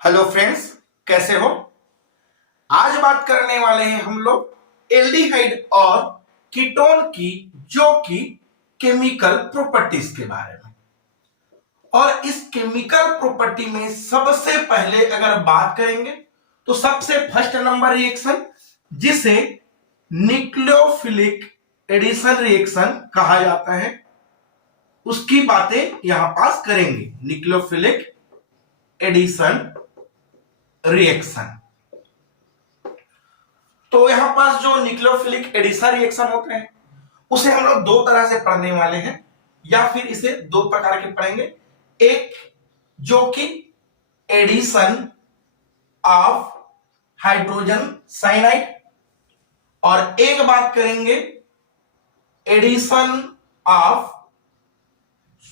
Hello friends, कैसे हो। आज बात करने वाले हैं हम लोग एल्डिहाइड और कीटोन की, जो कि केमिकल प्रॉपर्टीज के बारे में। और इस केमिकल प्रॉपर्टी में सबसे पहले अगर बात करेंगे तो सबसे फर्स्ट नंबर रिएक्शन, जिसे न्यूक्लियोफिलिक एडिशन रिएक्शन कहा जाता है, उसकी बातें यहां पास करेंगे। न्यूक्लियोफिलिक एडिशन रिएक्शन, तो यहां पास जो न्यूक्लियोफिलिक एडिशन रिएक्शन होते हैं उसे हम लोग दो तरह से पढ़ने वाले हैं, या फिर इसे दो प्रकार के पढ़ेंगे। एक जो कि एडिशन ऑफ हाइड्रोजन साइनाइड, और एक बात करेंगे addition of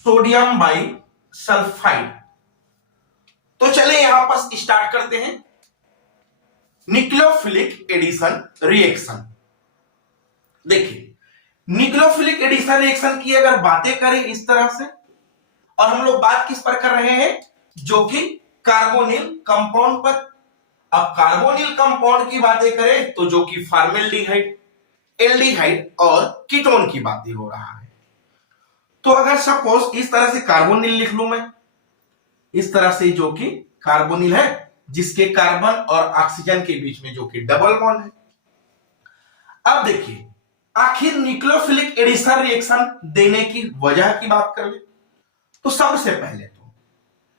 sodium bisulphide. तो चले यहां पास स्टार्ट करते हैं न्यूक्लियोफिलिक एडिशन रिएक्शन। देखिए, न्यूक्लियोफिलिक एडिशन रिएक्शन की अगर बातें करें इस तरह से, और हम लोग बात किस पर कर रहे हैं, जो कि कार्बोनिल कंपाउंड पर। अब कार्बोनिल कंपाउंड की बातें करें तो जो कि फॉर्मेल्डिहाइड, एल्डिहाइड और कीटोन की बातें हो रहा है। तो अगर सपोज इस तरह से कार्बोनिल लिख लूं मैं, इस तरह से, जो कि कार्बोनिल है जिसके कार्बन और ऑक्सीजन के बीच में जो कि डबल बॉन्ड है। अब देखिए, आखिर न्यूक्लियोफिलिक एडिशन रिएक्शन देने की वजह की बात कर ले तो सबसे पहले तो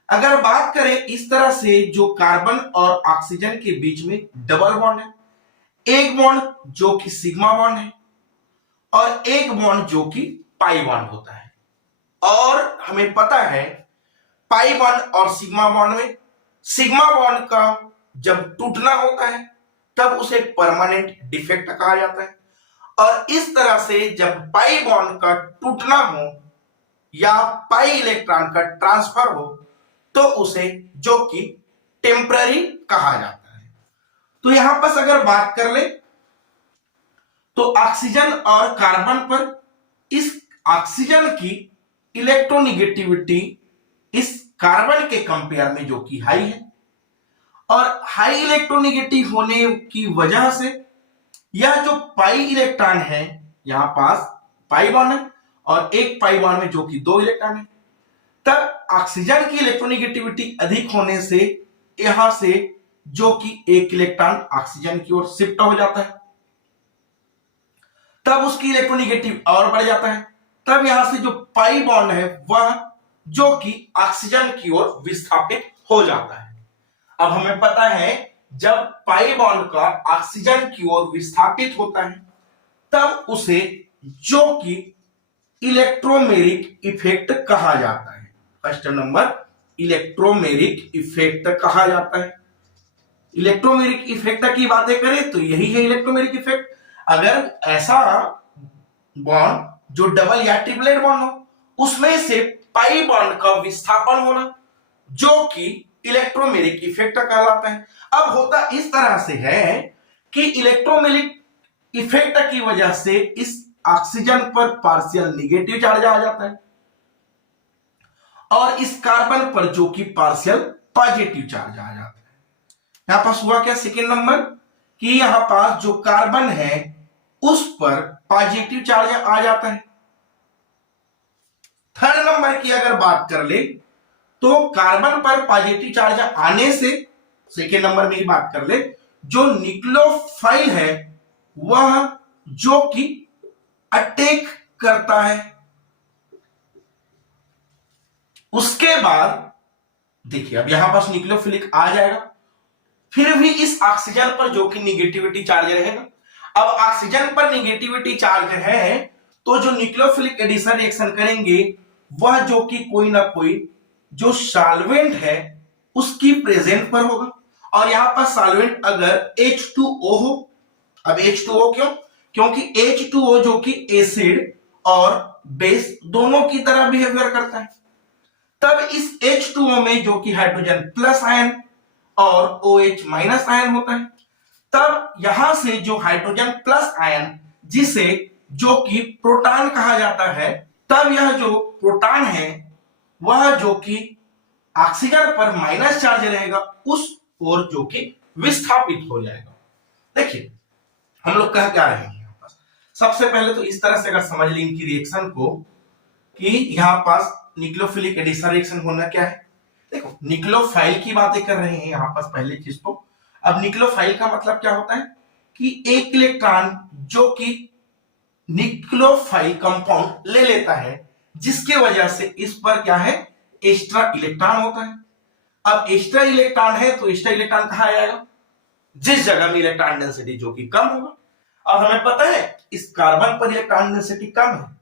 अगर बात करें इस तरह से, जो कार्बन और ऑक्सीजन के बीच में डबल बॉन्ड है, एक बॉन्ड जो कि सिग्मा बॉन्ड है और एक बॉन्ड जो कि पाई बॉन्ड होता है। और हमें पता है पाई बॉन्ड और सिग्मा बॉन्ड में, सिग्मा बॉन्ड का जब टूटना होता है तब उसे परमानेंट डिफेक्ट कहा जाता है, और इस तरह से जब पाई बॉन्ड का टूटना हो या पाई इलेक्ट्रॉन का ट्रांसफर हो तो उसे जो कि टेम्पररी कहा जाता है। तो यहां पर अगर बात कर ले तो ऑक्सीजन और कार्बन पर इस ऑक्सीजन की इलेक्ट्रोनिगेटिविटी इस कार्बन के कंपेयर में जो कि हाई है, और हाई इलेक्ट्रोनिगेटिव होने की वजह से यह जो पाई इलेक्ट्रॉन है, यहां पास पाई बॉन्ड है और एक पाई बॉन्ड में जो कि दो इलेक्ट्रॉन है, तब ऑक्सीजन की इलेक्ट्रोनिगेटिविटी अधिक होने से यहां से जो कि एक इलेक्ट्रॉन ऑक्सीजन की ओर शिफ्ट हो जाता है, तब उसकी इलेक्ट्रोनिगेटिव और बढ़ जाता है। तब यहां से जो पाई बॉन्ड है वह जो कि ऑक्सीजन की ओर विस्थापित हो जाता है। अब हमें पता है जब पाई बॉन्ड का ऑक्सीजन की ओर विस्थापित होता है तब उसे जो कि इलेक्ट्रोमेरिक इफेक्ट कहा जाता है। फर्स्ट नंबर इलेक्ट्रोमेरिक इफेक्ट कहा जाता है। इलेक्ट्रोमेरिक इफेक्ट की बातें करें तो यही है इलेक्ट्रोमेरिक इफेक्ट। अगर ऐसा बॉन्ड जो डबल या ट्रिपलेट बॉन्ड हो उसमें से पाई बॉन्ड का विस्थापन होना जो कि इलेक्ट्रोमेरिक इफेक्ट कहलाता है। अब होता इस तरह से है कि इलेक्ट्रोमेरिक इफेक्ट की वजह से इस ऑक्सीजन पर पार्शियल निगेटिव चार्ज आ जाता है और इस कार्बन पर जो कि पार्शियल पॉजिटिव चार्ज आ जाता है। यहां पास हुआ क्या, सेकेंड नंबर, कि यहां पास जो कार्बन है उस पर पॉजिटिव चार्ज आ जाता है। थर्ड नंबर की अगर बात कर ले तो कार्बन पर पॉजिटिव चार्ज आने से, सेकेंड नंबर में ही बात कर ले, जो न्यूक्लियोफाइल है वह जो कि अटैक करता है। उसके बाद देखिए, अब यहां पास न्यूक्लियोफिलिक आ जाएगा, फिर भी इस ऑक्सीजन पर जो कि निगेटिविटी चार्ज रहेगा। अब ऑक्सीजन पर निगेटिविटी चार्ज है तो जो न्यूक्लियोफिलिक एडिशन रिएक्शन करेंगे वह जो कि कोई ना कोई जो सॉल्वेंट है उसकी प्रेजेंट पर होगा, और यहां पर सॉल्वेंट अगर H2O हो। अब H2O क्यों, क्योंकि H2O जो कि एसिड और बेस दोनों की तरह बिहेवियर करता है। तब इस H2O में जो कि हाइड्रोजन प्लस आयन और OH माइनस आयन होता है, तब यहां से जो हाइड्रोजन प्लस आयन जिसे जो कि प्रोटॉन कहा जाता है, तब यह जो प्रोटॉन है वह जो कि ऑक्सीजन पर माइनस चार्ज रहेगा उस ओर जो कि विस्थापित हो जाएगा। देखिए हम लोग कह क्या रहे हैं यहाँ पास, सबसे पहले तो इस तरह से अगर समझ लें इनकी रिएक्शन को कि यहाँ पास न्यूक्लियोफिलिक एडिशन रिएक्शन होना क्या है। देखो न्यूक्लियोफाइल की बातें कर रहे हैं यहाँ पास पहले चीज तो। अब न्यूक्लियोफाइल का मतलब क्या होता है कि एक इलेक्ट्रॉन जो कि न्यूक्लियोफाइल कंपाउंड ले लेता है जिसके वजह से इस पर क्या है एक्स्ट्रा इलेक्ट्रॉन होता है। अब एक्स्ट्रा इलेक्ट्रॉन है तो एक्स्ट्रा इलेक्ट्रॉन कहां आएगा, जिस जगह में इलेक्ट्रॉन डेंसिटी जो कि कम होगा। और हमें पता है इस कार्बन पर इलेक्ट्रॉन डेंसिटी कम है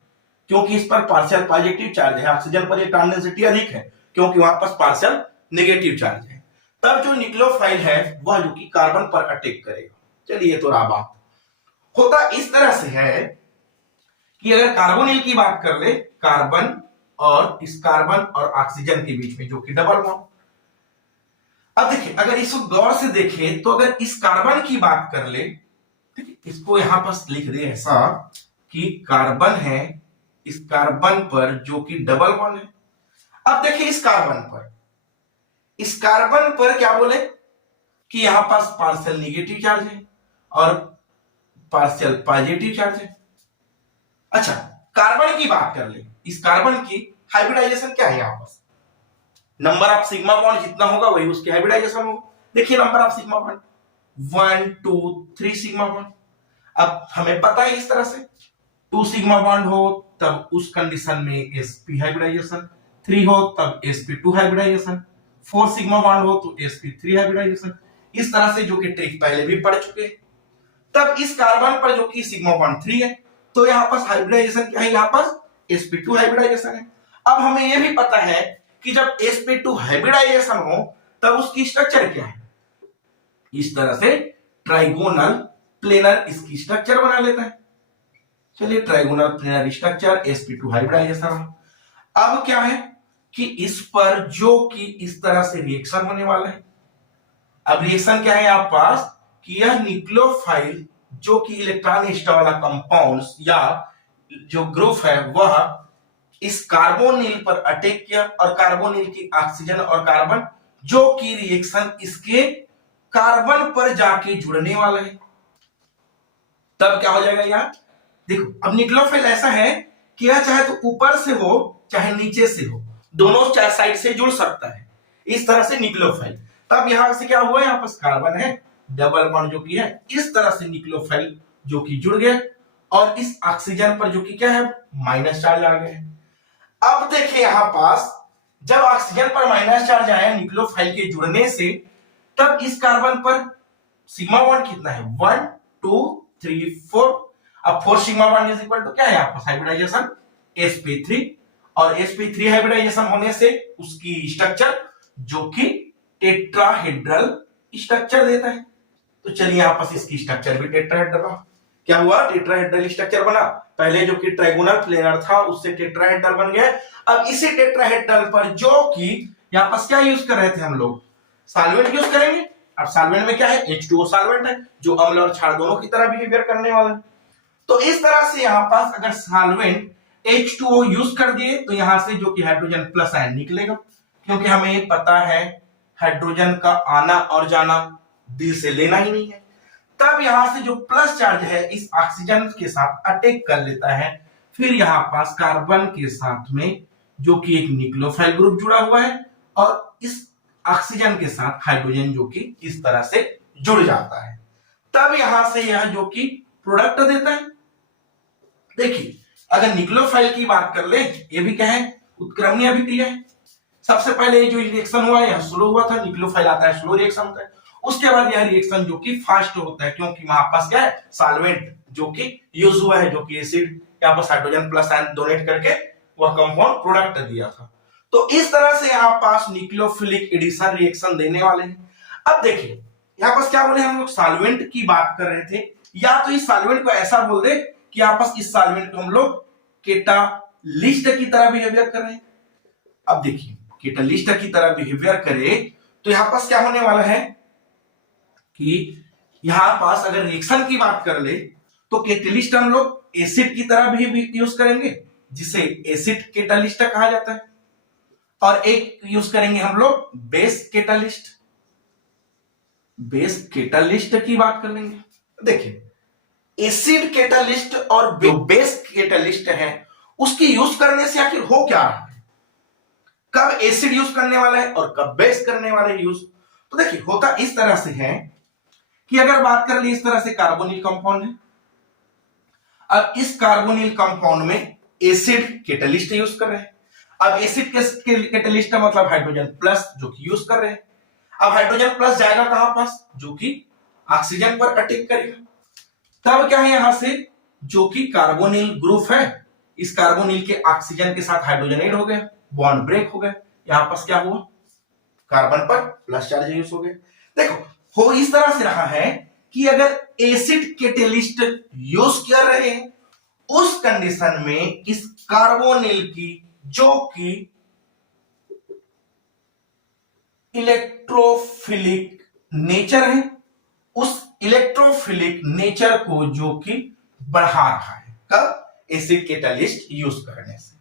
क्योंकि इस पर पार्शियल पॉजिटिव चार्ज है, ऑक्सीजन पर इलेक्ट्रॉन डेंसिटी अधिक है क्योंकि वहां पर पार्शियल नेगेटिव चार्ज है। तब जो न्यूक्लियोफाइल है वह जो कि कार्बन पर अटैक करेगा। चलिए तो रहा बात होता इस तरह से है कि अगर कार्बोनिल की बात कर ले, कार्बन और इस कार्बन और ऑक्सीजन के बीच में जो कि डबल बॉन्ड। अब देखिए अगर इसको गौर से देखें तो अगर इस कार्बन की बात कर ले, इसको यहां पर लिख दे ऐसा कि कार्बन है, इस कार्बन पर जो कि डबल बॉन्ड है। अब देखिए इस कार्बन पर क्या बोले कि यहां पास पार्शियल नेगेटिव चार्ज है और पार्शियल पॉजिटिव चार्ज है। अच्छा कार्बन की बात कर ले, इस कार्बन की हाइब्रिडाइजेशन क्या है, यहां पास नंबर ऑफ सिग्मा बॉन्ड जितना होगा वही उसकी हाइब्रिडाइजेशन होगा। देखिए number of sigma bond 1 2 3 sigma bond. अब हमें पता है इस तरह से 2 सिग्मा बॉन्ड हो तब उस कंडीशन में sp हाइब्रिडाइजेशन, 3 हो तब sp2 हाइब्रिडाइजेशन, 4 सिग्मा बॉन्ड हो तो sp3 हाइब्रिडाइजेशन। इस तरह से जो कि ट्रिक पहले भी पढ़ चुके हैं। तब इस कार्बन पर जो कि सिग्मा बॉन्ड 3 है तो यहां पास हाइब्रिडाइजेशन क्या है, यहां पास sp2 हाइब्रिडाइजेशन है। अब हमें यह भी पता है कि जब sp2 हाइब्रिडाइजेशन हो तब उसकी स्ट्रक्चर क्या है, इस तरह से ट्राइगोनल प्लेनर इसकी स्ट्रक्चर बना लेता है। चलिए trigonal planar structure sp2 hybridisation. अब क्या है कि इस पर जो कि इस तरह से रिएक्शन होने वाला है। अब रिएक्शन क्या है आप पास कि यह न्यूक्लियोफाइल जो कि इलेक्ट्रॉन एक्स्ट्रा वाला कंपाउंड्स या जो ग्रुप है वह इस कार्बोनिल पर अटैक किया और कार्बोनिल की ऑक्सीजन और कार्बन जो कि रिएक्शन इसके कार्बन पर जाके जुड़ने वाला है। तब क्या हो जाएगा यार, देखो अब न्यूक्लियोफाइल ऐसा है कि यह चाहे तो ऊपर से हो चाहे नीचे से हो, दोनों चार साइड से जुड़ सकता है, इस तरह से न्यूक्लियोफाइल। तब यहां से क्या हुआ, यहां पर कार्बन है, डबल बॉन्ड जो कि है, इस तरह से न्यूक्लियोफाइल जो कि जुड़ गए और इस ऑक्सीजन पर जो कि क्या है माइनस चार्ज आ गए। अब देखिए यहां पास जब ऑक्सीजन पर माइनस चार्ज आया न्यूक्लियोफाइल के जुड़ने से, तब इस कार्बन पर सिग्मा बॉन्ड कितना है 1 2 3 4। अब 4 sigma bond is equal to क्या है यहां पर हाइब्रिडाइजेशन sp3 और sp3 हाइब्रिडाइजेशन होने से उसकी स्ट्रक्चर जो कि टेट्राहेड्रल स्ट्रक्चर देता है। तो चलिए यहां पर इसकी स्ट्रक्चर भी टेट्राहेड्रल बना। क्या हुआ, टेट्राहेड्रल स्ट्रक्चर बना। पहले जो कि ट्राइगोनल प्लेनर था उससे टेट्राहेड्रल बन गया। अब इसी टेट्राहेड्रल पर जो कि यहां पर क्या यूज कर रहे थे हम लोग, सॉल्वेंट यूज करेंगे। अब सॉल्वेंट में क्या है H2O सॉल्वेंट है जो अम्ल और क्षार दोनों की तरह बिहेवियर करने वाला है। तो इस तरह से यहां पास अगर सॉल्वेंट H2O यूज कर दिए तो यहां से जो कि हाइड्रोजन प्लस आयन निकलेगा, क्योंकि हमें पता है हाइड्रोजन का आना और जाना दिल से लेना ही नहीं है। तब यहां से जो प्लस चार्ज है इस ऑक्सीजन के साथ अटैक कर लेता है, फिर यहां पास कार्बन के साथ में जो कि एक न्यूक्लियोफाइल ग्रुप जुड़ा हुआ है और इस ऑक्सीजन के साथ हाइड्रोजन जो कि इस तरह से जुड़ जाता है। तब यहां से यह जो कि प्रोडक्ट देता है। देखिए अगर न्यूक्लियोफाइल की बात कर ले, ये भी क्या है उत्क्रमणीय अभिक्रिया है। सबसे पहले ये जो रिएक्शन हुआ यह स्लो हुआ था, न्यूक्लियोफाइल आता है स्लो रिएक्शन होता है। उसके बाद यह रिएक्शन जो कि फास्ट होता है क्योंकि वहां पास क्या है सॉल्वेंट जो कि यूज हुआ है, जो कि एसिड यहाँ पर हाइड्रोजन प्लस आयन डोनेट करके वह कंपाउंड प्रोडक्ट दिया था। तो इस तरह से यहाँ पास न्यूक्लियोफिलिक एडिशन रिएक्शन देने वाले हैं। अब देखिए यहाँ पास क्या बोले हम लोग सॉल्वेंट की बात कर रहे थे, या तो इस सॉल्वेंट को ऐसा बोल दे कि यहाँ पास इस सॉल्वेंट को हम लोग केटालिस्ट की तरह बिहेवियर कर रहे हैं। अब देखिए केटालिस्ट की तरह बिहेवियर करे तो यहां पास क्या होने वाला है कि यहां पास अगर रिएक्शन की बात कर ले तो केटालिस्ट हम लोग एसिड की तरह भी यूज करेंगे, जिसे एसिड केटालिस्ट कहा जाता है। और एक यूज करेंगे हम लोग बेस कैटालिस्ट। बेस कैटालिस्ट की बात कर लेंगे। देखिए एसिड कैटालिस्ट और जो बेस कैटालिस्ट है उसकी यूज करने से आखिर हो क्या रहा है, कब एसिड यूज करने वाला है और कब बेस करने वाला है यूज। तो देखिए होता इस तरह से है कि अगर बात कर ली इस तरह से कार्बोनिल कंपाउंड है, अब इस कार्बोनिल कंपाउंड में एसिड कैटालिस्ट यूज कर रहे हैं। अब एसिड कैटालिस्ट का मतलब हाइड्रोजन प्लस जो कि यूज कर रहे हैं। अब हाइड्रोजन प्लस जाएगा कहां पास, जो कि ऑक्सीजन पर अटैक करेगा। तब क्या है यहां से जो कि कार्बोनिल ग्रुप है, इस कार्बोनिल के ऑक्सीजन के साथ हाइड्रोजन ऐड हो गया, बॉन्ड ब्रेक हो गया। यहां पास क्या हुआ, कार्बन पर प्लस चार्ज यूज हो गया। देखो हो इस तरह से रहा है कि अगर एसिड कैटालिस्ट यूज कर रहे हैं उस कंडीशन में इस कार्बोनिल की जो कि इलेक्ट्रोफिलिक नेचर है, उस इलेक्ट्रोफिलिक नेचर को जो कि बढ़ा रहा है, कब एसिड कैटालिस्ट यूज करने से।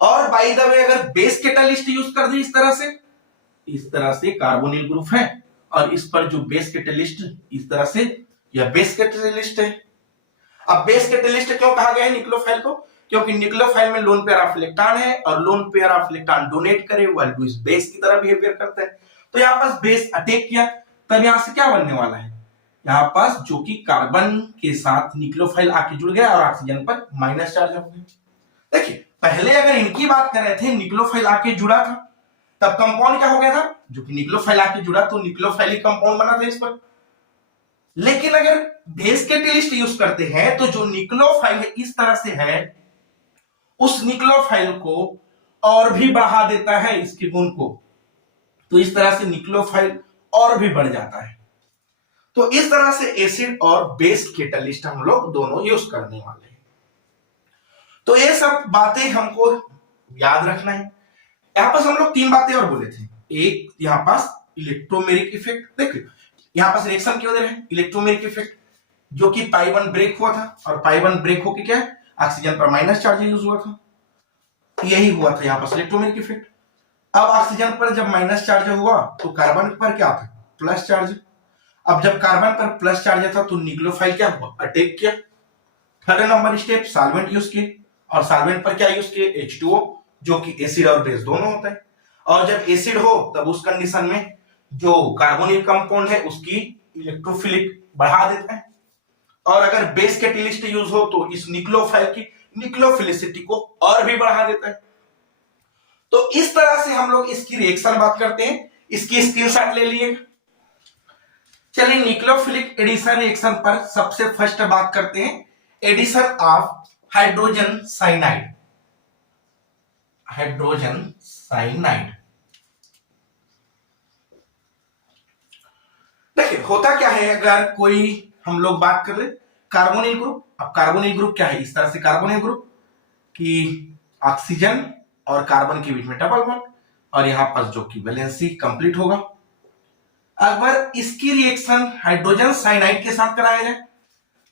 और बाय द वे अगर बेस कैटालिस्ट यूज कर दी इस तरह से कार्बोनिल ग्रुप है और इस पर जो बेस कैटालिस्ट इस तरह से, यह बेस कैटालिस्ट है। अब बेस कैटालिस्ट क्यों कहा गया है न्यूक्लियोफाइल को, क्योंकि न्यूक्लियोफाइल में लोन पेयर ऑफ इलेक्ट्रॉन है और lone pair of electron donate करे वह इस बेस की तरह बिहेवियर करता है। तो यहां पास बेस अटैक किया, तब यहां से क्या बनने वाला है, यहां पास जो कि कार्बन के साथ न्यूक्लियोफाइल आके जुड़ गया और ऑक्सीजन पर माइनस चार्ज हो गया। देखिए पहले अगर इनकी बात कर रहे थे न्यूक्लियोफाइल आके जुड़ा था तब कंपाउंड क्या हो गया था, जो कि न्यूक्लियोफाइल आके जुड़ा तो न्यूक्लियोफाइलिक कंपाउंड बना था इस पर। लेकिन अगर बेस कैटालिस्ट यूज करते हैं तो जो न्यूक्लियोफाइल है इस तरह से है, उस न्यूक्लियोफाइल को और भी बढ़ा देता है इसके गुण को, तो इस तरह से न्यूक्लियोफाइल और भी बढ़ जाता है। तो इस तरह से एसिड और बेस कैटालिस्ट हम लोग दोनों यूज करने वाले हैं। तो ये सब बातें हमको याद रखना है। यहां पास हम लोग तीन बातें और बोले थे। एक यहां पास इलेक्ट्रोमेरिक इफेक्ट, देखिए यहां पास रिएक्शन की वजह है इलेक्ट्रोमेरिक इफेक्ट, जो कि पाई 1 ब्रेक हुआ था और पाई 1 ब्रेक होके क्या है ऑक्सीजन पर माइनस चार्ज यूज हुआ था, यही हुआ था यहां पास इलेक्ट्रोमेरिक इफेक्ट। अब ऑक्सीजन पर जब माइनस चार्ज हुआ तो कार्बन पर क्या था प्लस चार्ज। अब जब कार्बन पर प्लस चार्ज था तो न्यूक्लियोफाइल क्या हुआ अटैक किया। Third number step solvent use किए और सॉल्वेंट पर क्या यूज किए H2O, जो कि एसिड और बेस दोनों होता है। और जब एसिड हो तब उस कंडीशन में जो कार्बोनिल कंपाउंड है उसकी इलेक्ट्रोफिलिक बढ़ा देता है, और अगर बेस कैटालिस्ट यूज हो तो इस न्यूक्लियोफाइल की न्यूक्लियोफिलिसिटी को और भी बढ़ा देता है। तो इस तरह से हम लोग इसकी रिएक्शन बात करते हैं, इसकी स्क्रीनशॉट ले लिए। चलिए न्यूक्लियोफिलिक एडिशन रिएक्शन पर सबसे फर्स्ट बात करते हैं, addition of hydrogen cyanide. Hydrogen cyanide देखिए होता क्या है, अगर कोई हम लोग बात कर ले कार्बोनिल ग्रुप। अब कार्बोनिल ग्रुप क्या है, इस तरह से कार्बोनिल ग्रुप की ऑक्सीजन और कार्बन के बीच में डबल बॉन्ड और यहां पास जो कि वैलेंसी कंप्लीट होगा। अगर इसकी रिएक्शन हाइड्रोजन साइनाइड के साथ कराया जाए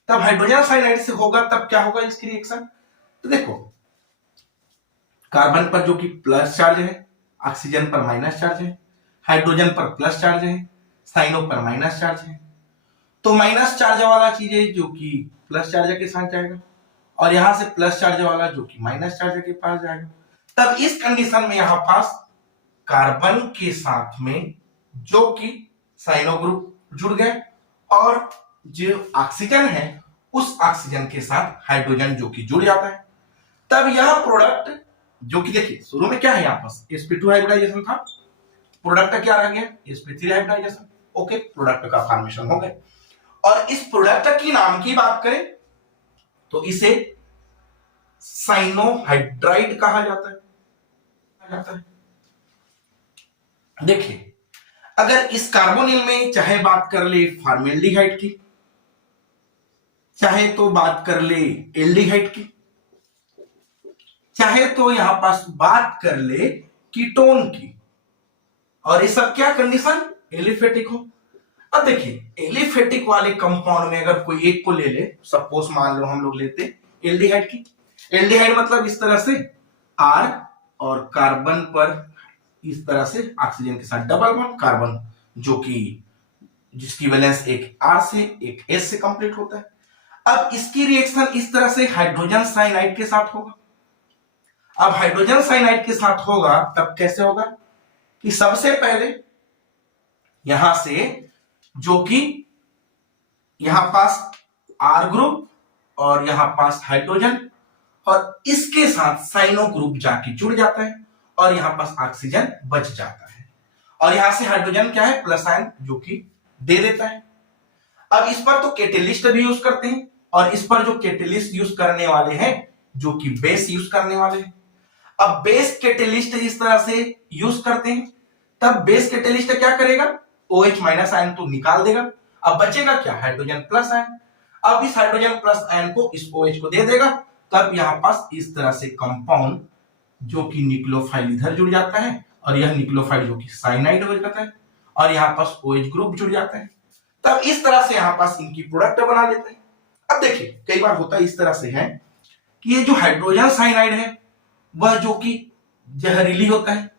तब हाइड्रोजन साइनाइड से होगा, तब क्या होगा इसकी रिएक्शन। तो देखो कार्बन पर जो कि प्लस चार्ज है, ऑक्सीजन पर माइनस चार्ज है, हाइड्रोजन पर प्लस चार्ज है, साइनो पर माइनस चार्ज है। तो माइनस चार्ज वाला चीज जो कि प्लस चार्ज के साथ जाएगा और यहां से प्लस चार्ज वाला जो कि माइनस चार्ज के पास जाएगा। तब इस कंडीशन में यहां पास कार्बन के साथ में जो कि साइनो ग्रुप जुड़ गए और जो ऑक्सीजन है उस ऑक्सीजन के साथ हाइड्रोजन जो कि जुड़ जाता है। तब यह प्रोडक्ट जो कि देखिए शुरू में क्या है यहां पास sp2 हाइब्रिडाइजेशन था, प्रोडक्ट क्या रह गया sp3 हाइब्रिडाइजेशन। ओके प्रोडक्ट का फॉर्मेशन हो गया और इस प्रोडक्ट की नाम की बात करें तो इसे साइनोहाइड्राइड कहा जाता है। देखिए अगर इस कार्बोनिल में चाहे बात कर ले फॉर्मेल्डिहाइड की, चाहे तो बात कर ले एल्डिहाइड की, चाहे तो यहां पास बात कर ले कीटोन की, और ये सब क्या कंडीशन एलिफेटिक हो। अब देखिए एलिफेटिक वाले कंपाउंड में अगर कोई एक को ले ले, सपोज मान लो हम लोग लेते एल्डिहाइड की। एल्डिहाइड मतलब इस तरह से R और कार्बन पर इस तरह से ऑक्सीजन के साथ डबल बॉन्ड, कार्बन जो कि जिसकी वैलेंस एक R से एक S से कंप्लीट होता है। अब इसकी रिएक्शन इस तरह से हाइड्रोजन साइनाइड के साथ होगा। अब हाइड्रोजन साइनाइड के साथ होगा तब कैसे होगा कि सबसे पहले यहां से जो कि यहां पास R ग्रुप और यहां पास हाइड्रोजन और इसके साथ साइनो ग्रुप जाके जुड़ जाता है और यहां पास ऑक्सीजन बच जाता है और यहां से हाइड्रोजन क्या है प्लस आयन जो कि दे देता है। अब इस पर तो कैटेलिस्ट भी यूज करते हैं और इस पर जो कैटेलिस्ट यूज करने वाले हैं जो कि बेस यूज करने वाले हैं। अब बेस कैटेलिस्ट इस तरह से यूज करते हैं तब बेस कैटेलिस्ट क्या करेगा OH माइनस आयन तो निकाल देगा। अब बचेगा क्या हाइड्रोजन प्लस आयन। अब इस हाइड्रोजन प्लस आयन को इस OH को दे देगा तब यहां पास इस तरह से कंपाउंड जो कि न्यूक्लियोफाइल इधर जुड़ जाता है और यह न्यूक्लियोफाइल जो कि साइनाइड हो जाता है और यहां पास OH ग्रुप जुड़ जाता है। तब इस तरह से यहां पास इनकी प्रोडक्ट बना लेते हैं। अब देखिए कई बार होता इस तरह से है कि ये जो हाइड्रोजन साइनाइड है वह जो कि जहरीली होता है।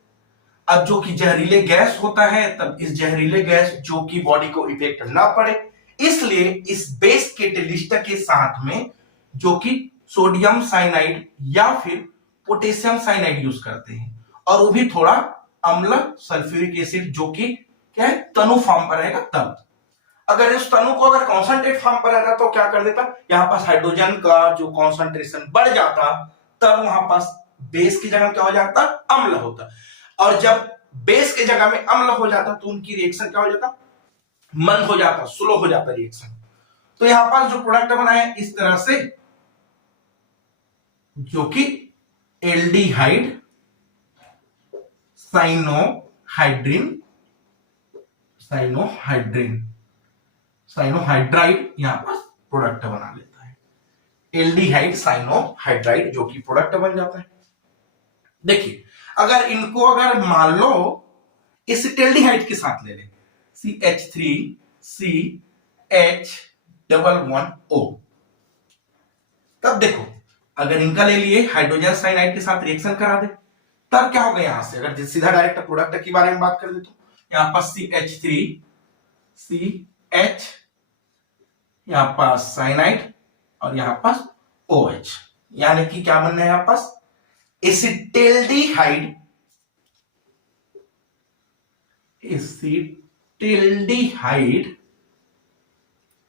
अब जो कि जहरीले गैस होता है तब इस जहरीले गैस जो कि बॉडी को इफेक्ट ना पड़े इसलिए इस बेस कैटेलिस्ट के साथ में जो कि सोडियम साइनाइड या फिर पोटेशियम साइनाइड यूज करते हैं और वो भी थोड़ा अम्ल सल्फ्यूरिक एसिड जो कि क्या है तनु फॉर्म पर रहेगा। तब अगर इस तनु को अगर कॉन्सेंट्रेट फॉर्म पर रहता तो क्या कर देता यहां पास हाइड्रोजन का जो कॉन्सेंट्रेशन बढ़ जाता तब वहां पास बेस की जगह क्या हो जाता अम्ल होता और जब बेस की जगह में अम्ल हो जाता तो उनकी रिएक्शन क्या हो जाता मंद हो जाता स्लो हो जाता रिएक्शन। तो यहां पास जो प्रोडक्ट बना है इस तरह से जो कि एल्डिहाइड साइनोहाइड्राइड यहां पास प्रोडक्ट बना लेता है। एल्डिहाइड साइनोहाइड्राइड जो कि प्रोडक्ट बन जाता है। देखिए अगर इनको अगर मान लो एसिटेल्डिहाइड के साथ ले लें CH3CH11O तब देखो अगर इनका ले लिए हाइड्रोजन साइनाइड के साथ रिएक्शन करा दे तब क्या होगा यहां से अगर सीधा डायरेक्ट प्रोडक्ट की बारे में बात कर दे तो यहां पास CH3CH यहां पास साइनाइड और यहां पास OH यानी कि क्या बनना है यहां पास एसिटेल्डिहाइड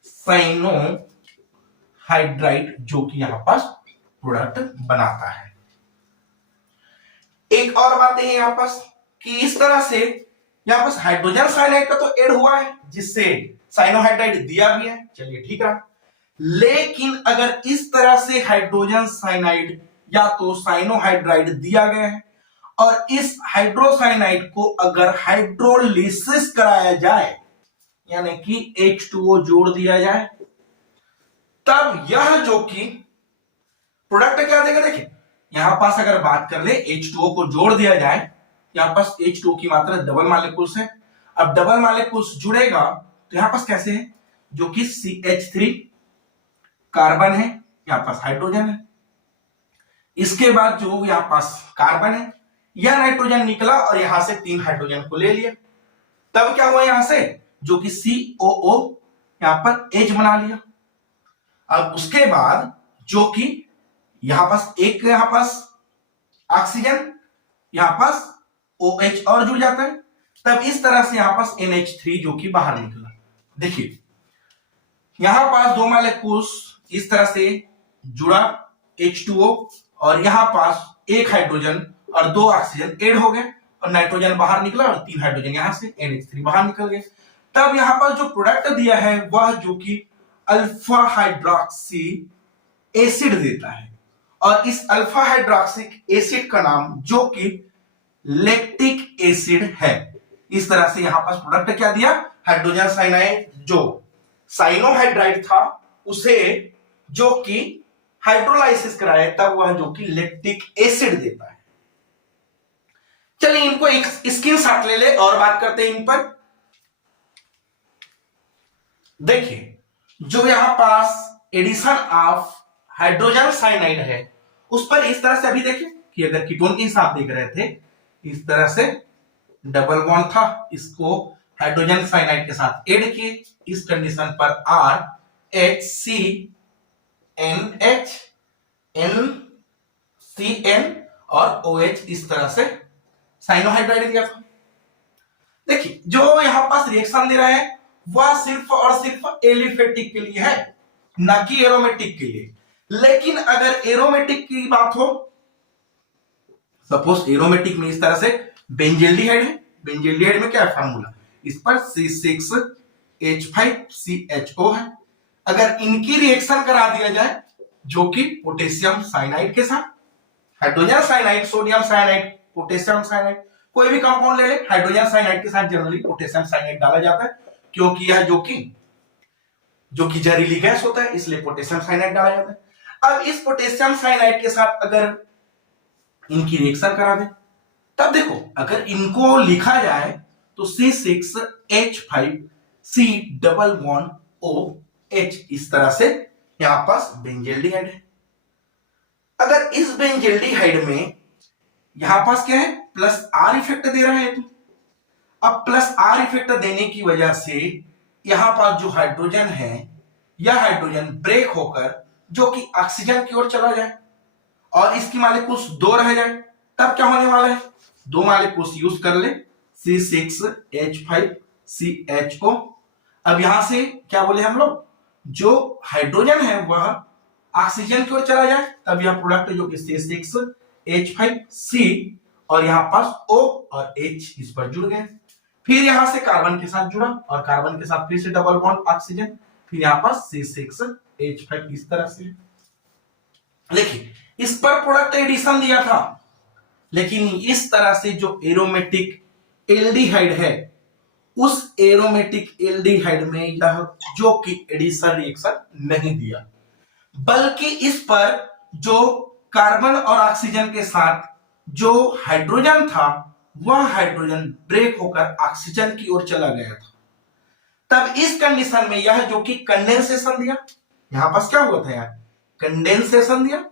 साइनोहाइड्राइड जो कि यहां पास प्रोडक्ट बनाता है। एक और बात है यहां पास कि इस तरह से यहां पास हाइड्रोजन साइनाइड का तो ऐड हुआ है जिससे साइनोहाइड्राइड दिया भी है चलिए ठीक है। लेकिन अगर इस तरह से हाइड्रोजन साइनाइड या तो साइनोहाइड्राइड दिया गया है और इस हाइड्रोसाइनाइड को अगर हाइड्रोलिसिस कराया जाए यानी कि H2O जोड़ दिया जाए तब यह जो कि प्रोडक्ट क्या देगा देखिए यहां पास अगर बात कर ले H2O को जोड़ दिया जाए यहां पास H2O की मात्रा डबल मॉलिक्यूल्स है। अब डबल मॉलिक्यूल्स जुड़ेगा तो यहां पास कैसे है जो कि CH3 कार्बन है यहां पास हाइड्रोजन है इसके बाद जो यहां पास कार्बन है यह नाइट्रोजन निकला और यहां से 3 हाइड्रोजन को ले लिया तब क्या हुआ यहां से जो कि COO यहां पर H बना लिया। अब उसके बाद जो कि यहां पास एक यहां पास ऑक्सीजन यहां पास OH और जुड़ जाता है तब इस तरह से यहां पास NH3 जो कि बाहर निकला। देखिए यहां पास 2 मॉलिक्यूल्स इस तरह से जुड़ा H2O और यहां पास एक हाइड्रोजन और 2 ऑक्सीजन ऐड हो गए और नाइट्रोजन बाहर निकला और 3 हाइड्रोजन यहां से NH3 बाहर निकल गए। तब यहां पर जो प्रोडक्ट दिया है वह जो कि अल्फा हाइड्रोक्सी एसिड देता है और इस अल्फा हाइड्रोक्सिक एसिड का नाम जो कि लैक्टिक एसिड है। इस तरह से यहां पास प्रोडक्ट क्या दिया हाइड्रोजन साइनाइड जो साइनोहाइड्राइड था उसे जो कि हाइड्रोलाइसिस कराए तब वह जो कि लैक्टिक एसिड देता है। चलिए इनको एक स्क्रीनशॉट ले ले और बात करते हैं इन पर। देखिए जो यहां पास एडिशन ऑफ हाइड्रोजन साइनाइड है उस पर इस तरह से अभी देखिए कि अगर कीटोन के हिसाब देख रहे थे, इस तरह से डबल बॉन्ड था, इसको हाइड्रोजन साइनाइड के साथ ऐड किए, इस कंडीशन पर R H C NH NCN और OH इस तरह से साइनोहाइड्राइड दिया था। देखिए जो यहां पास रिएक्शन दे रहा है वह सिर्फ और सिर्फ एलिफेटिक के लिए है, ना कि एरोमेटिक के लिए। लेकिन अगर एरोमेटिक की बात हो, सपोज एरोमेटिक में इस तरह से बेंजल्डिहाइड है, बेंजल्डिहाइड में क्या है फार्मूला, इस पर C6H5CHO है। अगर इनकी रिएक्शन करा दिया जाए जो कि पोटेशियम साइनाइड के साथ, hydrogen cyanide, sodium cyanide, potassium cyanide, कोई भी कंपाउंड ले ले, हाइड्रोजन साइनाइड के साथ जनरली पोटेशियम साइनाइड डाला जाता है, क्योंकि यह जो कि जहरीली गैस होता है, इसलिए पोटेशियम साइनाइड डाला जाता है। अब इस पोटेशियम साइनाइड के साथ अगर इनकी रिएक्शन करा दे, तब देखो अगर इनको लिखा जाए तो C6H5C डबल बॉन्ड OH, इस तरह से यहां पास बेंजल्डिहाइड है। अगर इस बेंजल्डिहाइड में यहां पास क्या है, प्लस R इफेक्ट दे रहा है, तो अब प्लस R इफेक्ट देने की वजह से यहां पास जो हाइड्रोजन है, यह हाइड्रोजन ब्रेक होकर जो कि ऑक्सीजन की ओर चला जाए और इसकी मालिक्यूल्स 2 रह जाए, तब क्या होने वाला है, 2 मालिक्यूल्स यूज कर ले, C6H5CHO। अब यहां से क्या बोले हम लोग, जो हाइड्रोजन है वह ऑक्सीजन की ओर चला जाए, तब यह प्रोडक्ट जो कि C6H5C और यहां पास O और H इस पर जुड़ गए, फिर यहां से कार्बन के साथ जुड़ा और कार्बन के साथ फिर से डबल बॉन्ड ऑक्सीजन, फिर यहां पास C6H5 इस तरह से। देखिए इस पर प्रोडक्ट एडिशन दिया था, लेकिन इस तरह से जो एरोमेटिक एल्डिहाइड है, उस एरोमेटिक एल्डिहाइड में यह जो कि एडिशन रिएक्शन नहीं दिया, बल्कि इस पर जो कार्बन और ऑक्सीजन के साथ जो हाइड्रोजन था, वह हाइड्रोजन ब्रेक होकर ऑक्सीजन की ओर चला गया था। तब इस कंडीशन में यह जो कि कंडेंसेशन दिया, यहां पास क्या हुआ था यार, कंडेंसेशन दिया,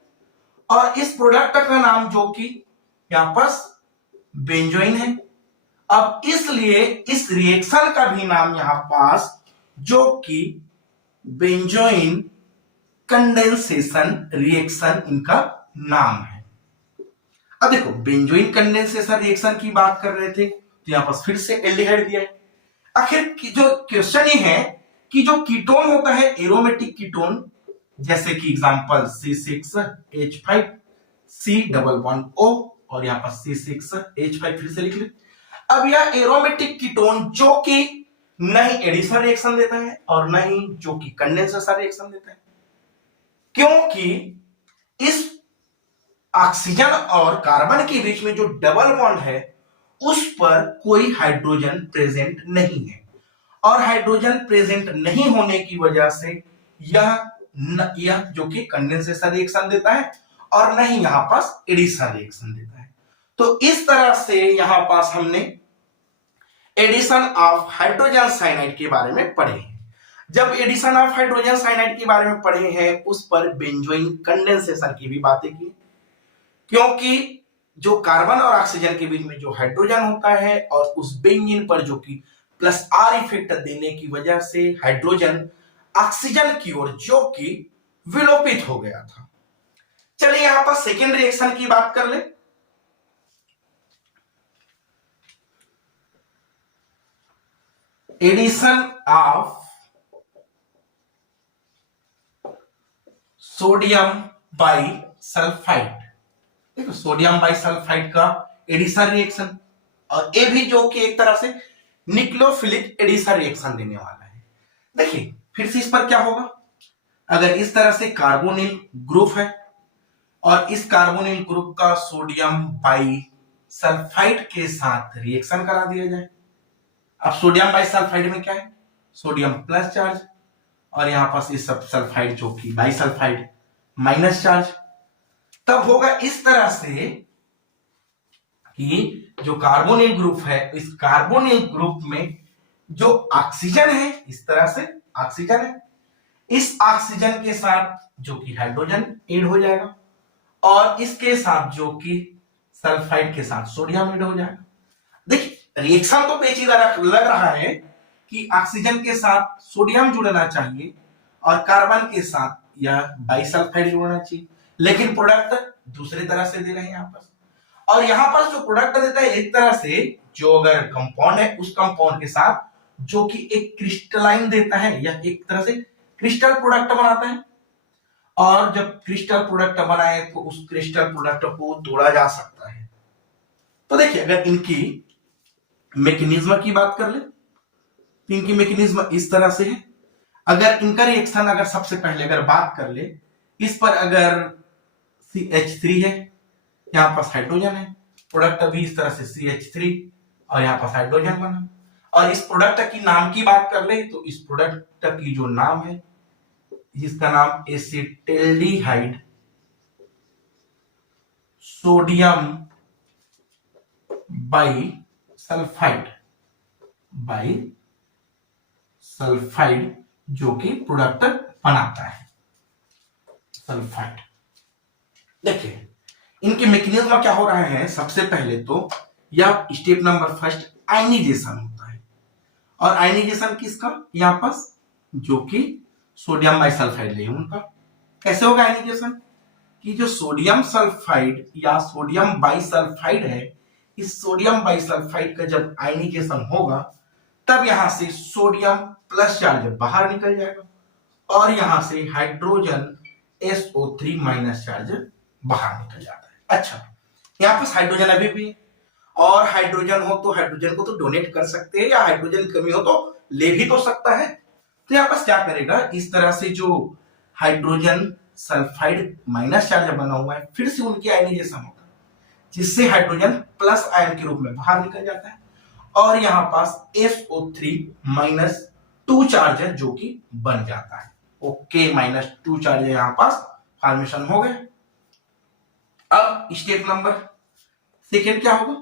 और इस प्रोडक्ट का नाम जो कि यहां पास बेंजोइन है। अब इसलिए इस रिएक्शन का भी नाम यहां पास जो कि बेंजोइन कंडेंसेशन रिएक्शन इनका नाम है। अब देखो बेंजोइन कंडेंसेशन रिएक्शन की बात कर रहे थे, तो यहां पास फिर से एल्डिहाइड दिया है। आखिर जो क्वेश्चन ये है कि जो कीटोन होता है एरोमेटिक कीटोन, जैसे कि example C6H5C double bond O और यहां पर C6H5 फिर से लिख ले। अब यह एरोमेटिक कीटोन जो कि नहीं एडिशन रिएक्शन देता है और नहीं जो कि कंडेंसेशन रिएक्शन देता है, क्योंकि इस ऑक्सीजन और कार्बन के बीच में जो डबल बॉन्ड है उस पर कोई हाइड्रोजन प्रेजेंट नहीं है, और हाइड्रोजन प्रेजेंट नहीं होने की वजह से यह जो कि कंडेंसेशन रिएक्शन देता है और नहीं यहां पास एडिशन रिएक्शन देता है। तो इस तरह से यहां पास हमने एडिशन ऑफ हाइड्रोजन साइनाइड के बारे में पढ़े हैं। जब एडिशन ऑफ हाइड्रोजन साइनाइड के बारे में पढ़े हैं, उस पर बेंजोइन कंडेंसेशन की भी बातें की, क्योंकि जो कार्बन और ऑक्सीजन के बीच में जो हाइड्रोजन होता है और उस बेंजीन पर जो कि प्लस R इफेक्ट देने की वजह से हाइड्रोजन ऑक्सीजन की ओर जो कि विलोपित हो गया था। चलिए यहां पर सेकेंड रिएक्शन की बात कर ले। एडिशन ऑफ सोडियम बाइसल्फाइड, देखो सोडियम बाइसल्फाइड का एडिशन रिएक्शन, और ये भी जो कि एक तरह से निक्लोफिलिक एडिशन रिएक्शन देने वाला है। देखिए फिर से इस पर क्या होगा, अगर इस तरह से कार्बोनिल ग्रुप है और इस कार्बोनिल ग्रुप का सोडियम बाइसल्फाइड के साथ रिएक्शन करा दिया जाए। अब सोडियम बाइसल्फाइड में क्या है, सोडियम प्लस चार्ज और यहां पास इस सब सल्फाइड जो कि बाइसल्फाइड माइनस चार्ज, तब होगा इस तरह से कि जो कार्बोनिल ग्रुप है, इस कार्बोनिल ग्रुप में जो ऑक्सीजन है, इस तरह से ऑक्सीजन है, इस ऑक्सीजन के साथ जो कि हाइड्रोजन ऐड हो जाएगा और इसके साथ जो कि सल्फाइड के साथ सोडियम ऐड हो जाएगा। देखिए रिएक्शन तो पेचीदा लग रहा है कि ऑक्सीजन के साथ सोडियम जुड़ना चाहिए और कार्बन के साथ या बाइसल्फाइड जोड़ना चाहिए, लेकिन प्रोडक्ट दूसरी तरह से दे रहे हैं यहाँ पर। और यहाँ पर जो प्रोडक्ट देता है एक तरह से, जो अगर कंपाउंड है उस कंपाउंड के साथ जो कि एक क्रिस्टलाइन देता है या एक तरह से क्रिस्टल प्रोडक्ट बनाता है। और जब क्रिस्टल प्रोडक्ट बनाए तो उस क्रिस्टल प्रोडक्ट को तोड़ा जा सकता है। तो देखिए अगर इनकी मैकेनिज्म की बात कर ले तो इनकी मैकेनिज्म इस तरह से है। अगर इनका रिएक्शन अगर सबसे पहले अगर बात कर ले, इस पर अगर CH3 है, यहां पास हाइड्रोजन है, प्रोडक्ट अभी इस तरह से CH3 और यहां पास हाइड्रोजन बना। और इस प्रोडक्ट की नाम की बात कर ले तो इस प्रोडक्ट की जो नाम है जिसका नाम एसिटिल्डिहाइड सोडियम बाइसल्फाइड जो कि प्रोडक्ट बनाता है सल्फाइड। देखिए इनके मैकेनिज्म क्या हो रहा है, सबसे पहले तो यह स्टेप नंबर फर्स्ट आयनाइजेशन होता है। और आयनाइजेशन किसका, यहां पास जो कि सोडियम बाइसल्फाइड ले उनका। कैसे होगा आयनाइजेशन कि जो सोडियम सल्फाइड या सोडियम बाइसल्फाइड है, इस सोडियम बाइसल्फाइड का जब आयनाइजेशन होगा तब यहां से सोडियम प्लस चार्ज बाहर निकल जाएगा और यहां से हाइड्रोजन SO3 माइनस चार्ज बाहर निकल जाता है। अच्छा यहाँ पर हाइड्रोजन अभी भी, और हाइड्रोजन हो तो हाइड्रोजन को तो डोनेट कर सकते हैं या हाइड्रोजन की कमी हो तो ले भी तो सकता है। तो यहाँ पर क्या करेगा, इस तरह से जो हाइड्रोजन सल्फाइड माइनस चार्ज बना हुआ है फिर से उनकी आयनाइजेशन होगा जिससे हाइड्रोजन प्लस आयन के रूप में बाहर निकल जाता है और यहाँ पास SO3 माइनस 2 चार्ज है जो कि बन जाता है। ओके माइनस 2 चार्ज यहाँ पास फॉर्मेशन हो गए। अब स्टेप नंबर सेकेंड क्या होगा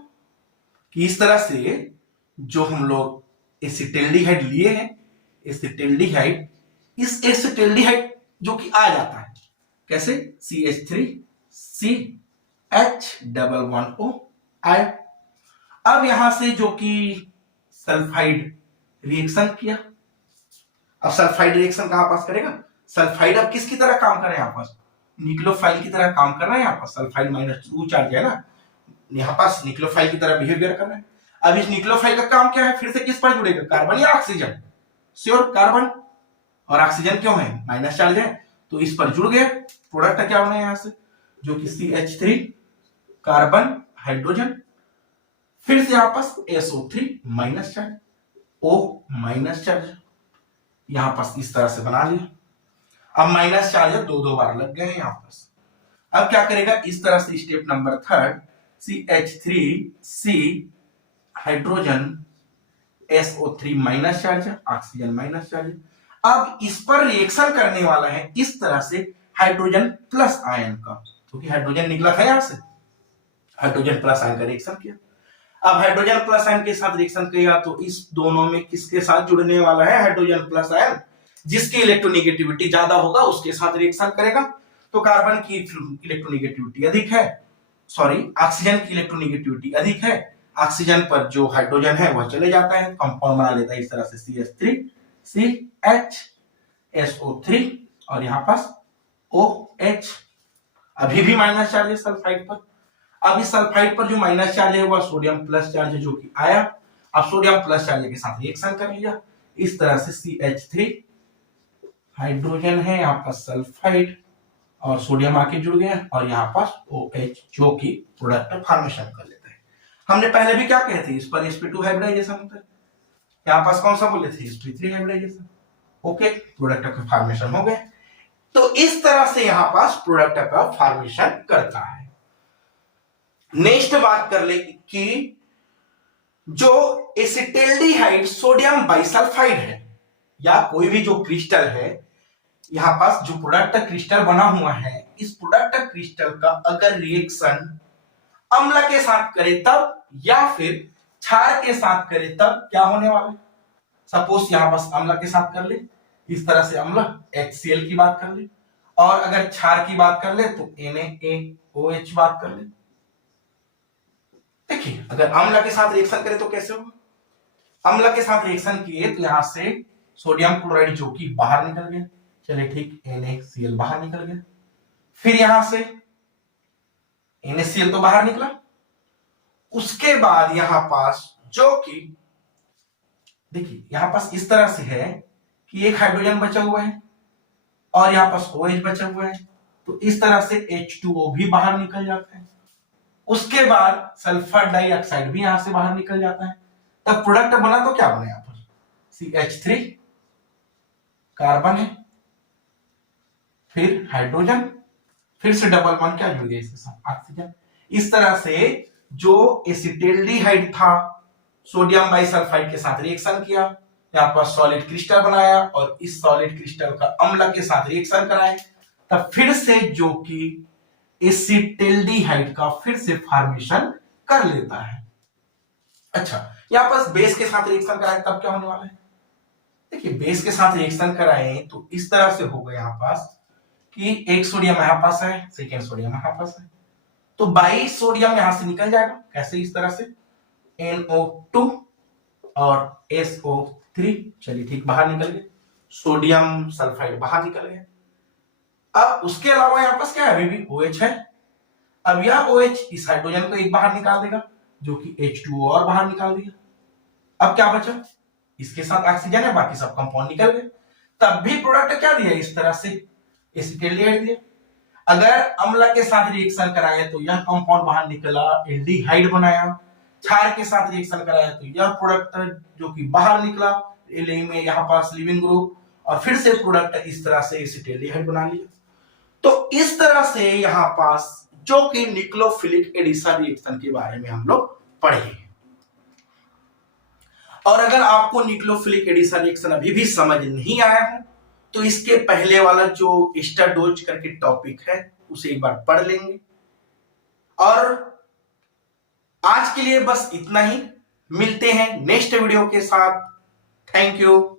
कि इस तरह से जो हम लोग एसिटिल्डिहाइड लिए हैं, एसिटिल्डिहाइड, इस एसिटिल्डिहाइड जो कि आ जाता है कैसे, CH3CH11O आया। अब यहां से जो कि सल्फाइड रिएक्शन किया। अब सल्फाइड रिएक्शन कहां पास करेगा, सल्फाइड अब किसकी तरह काम कर रहा है, यहाँ पास निक्लोफाइल की तरह काम कर रहा है। यहाँ पास सल्फाइड -2 चार्ज है ना, यहाँ पास निक्लोफाइल की तरह बिहेवियर कर रहा है। अब इस निक्लोफाइल का काम क्या है, फिर से किस पर जुड़ेगा, कार्बन या ऑक्सीजन, श्योर कार्बन, और ऑक्सीजन क्यों है माइनस चार्ज है तो इस पर जुड़ गया। प्रोडक्ट क्या होना है यहाँ से जो कि CH3 कार्बन हाइड्रोजन, फिर से यहाँ पास SO3 minus charge, O minus charge, यहां पास इस तरह से बना लिया। अब माइनस चार्ज दो बार लग गए हैं यहाँ पास। अब क्या करेगा, इस तरह से step number third CH3C hydrogen SO3 minus charge, oxygen minus charge. अब इस पर रिएक्शन करने वाला है इस तरह से हाइड्रोजन प्लस आयन का, क्योंकि हाइड्रोजन निकला था यहां से, हाइड्रोजन प्लस आयन का रिएक्शन किया। अब हाइड्रोजन प्लस आयन के साथ रिएक्शन किया तो इस दोनों में किसके साथ जुड़ने वाला है, हाइड्रोजन प्लस आयन, जिसकी इलेक्ट्रोनेगेटिविटी ज्यादा होगा उसके साथ रिएक्शन करेगा। तो कार्बन की इलेक्ट्रोनेगेटिविटी अधिक है, सॉरी ऑक्सीजन की इलेक्ट्रोनेगेटिविटी अधिक है, ऑक्सीजन पर जो हाइड्रोजन है वह चले जाता है, कंपाउंड बना लेता है इस तरह से CH3CH SO3 और यहाँ पास OH। अभी भी माइनस चार्ज है सल्फाइड पर। अब इस सल्फाइड पर जो माइनस चार्ज है वह सोडियम प्लस चार्ज है जो कि आया। अब सोडियम प्लस चार्ज के साथ रिएक्शन कर लिया इस तरह से CH3 हाइड्रोजन है, यहाँ पर सल्फाइड और सोडियम आके जुड़ गया और यहाँ पास OH जो कि प्रोडक्ट फॉर्मेशन कर लेता है। हमने पहले भी क्या कहे थे, इस पर sp2 हाइब्रिडाइजेशन होता है, यहाँ पास कौन सा बोले थे, sp3 हाइब्रिडाइजेशन। ओके प्रोडक्ट का फॉर्मेशन हो गया। तो इस तरह से यहाँ पास प्रोडक्ट का फॉर्मेशन करता है। नेक्स्ट बात कर ले कि जो एसिटिल्डिहाइड सोडियम बाइसल्फाइड है या कोई भी जो क्रिस्टल है, यहां पास जो प्रोडक्ट क्रिस्टल बना हुआ है, इस प्रोडक्ट क्रिस्टल का अगर रिएक्शन अम्ल के साथ करे तब या फिर क्षार के साथ करे तब क्या होने वाला है। सपोज यहां पास अम्ल के साथ कर ले, इस तरह से अम्ल HCl की बात कर ले, और अगर क्षार की बात कर ले तो NaOH बात कर ले। देखिए अगर अम्ल के साथ रिएक्शन करें तो कैसे होगा, अम्ल के साथ रिएक्शन किए तो यहां से सोडियम क्लोराइड जो कि बाहर निकल गया, चलिए ठीक, NaCl बाहर निकल गया। फिर यहां से NaCl तो बाहर निकला, उसके बाद यहां पास जो कि देखिए यहां पास इस तरह से है कि एक हाइड्रोजन बचा हुआ है और यहां पास OH बचा हुआ है, तो इस तरह से H2O भी बाहर निकल जाता है। उसके बाद सल्फर डाइऑक्साइड भी यहां से बाहर निकल जाता है। तब प्रोडक्ट बना तो क्या बना, यहां पर CH3 कार्बन है, फिर हाइड्रोजन, फिर से डबल बॉन्ड क्या जुड़ गया इसके साथ, ऑक्सीजन। इस तरह से जो एसिटाल्डिहाइड था सोडियम बाइसल्फाइड के साथ रिएक्शन किया, यहां पर सॉलिड क्रिस्टल बनाया और इस सॉलिड क्रिस्टल का अम्ल के साथ रिएक्शन कराए, तब फिर से जो कि एसिटाल्डिहाइड का फिर से फॉर्मेशन कर लेता है। अच्छा, यहां पर बेस के साथ रिएक्शन कराए तब क्या होने वाला है, देखिए बेस के साथ रिएक्शन कराए तो इस तरह से होगा यहां पास कि एक सोडियम यहां पास है, सेकेंड सोडियम यहां पास है, तो 22 सोडियम यहां से निकल जाएगा। कैसे, इस तरह से NO2 और SO3, चलिए ठीक, बाहर निकल गए, सोडियम सल्फाइड बाहर निकल गया। अब उसके अलावा यहां पास क्या है, अभी भी OH है। अब यह OH इस हाइड्रोजन को एक बाहर निकाल देगा जो कि H2O और बाहर निकाल दिया। अब क्या बचा, इसके साथ ऑक्सीजन है, बाकी सब कंपाउंड निकल गए। तब भी प्रोडक्ट क्या दिया, इस तरह से एसिटाल्डिहाइड दिया। अगर अम्ल के साथ रिएक्शन कराया तो यह कंपाउंड बाहर निकला, एल्डिहाइड बनाया। क्षार के साथ रिएक्शन कराया तो यह प्रोडक्ट जो कि बाहर निकला, में यहां पास लिविंग ग्रुप, और फिर से प्रोडक्ट इस तरह से एसिटाल्डिहाइड बना लिया। तो इस तरह से यहां पास जो कि न्यूक्लियोफिलिक एडिशन रिएक्शन के बारे में हम लोग पढ़े हैं। और अगर आपको न्यूक्लियोफिलिक एडिशन रिएक्शन अभी भी समझ नहीं आया है तो इसके पहले वाला जो स्टाडोज करके टॉपिक है उसे एक बार पढ़ लेंगे। और आज के लिए बस इतना ही, मिलते हैं नेक्स्ट वीडियो के साथ। Thank you.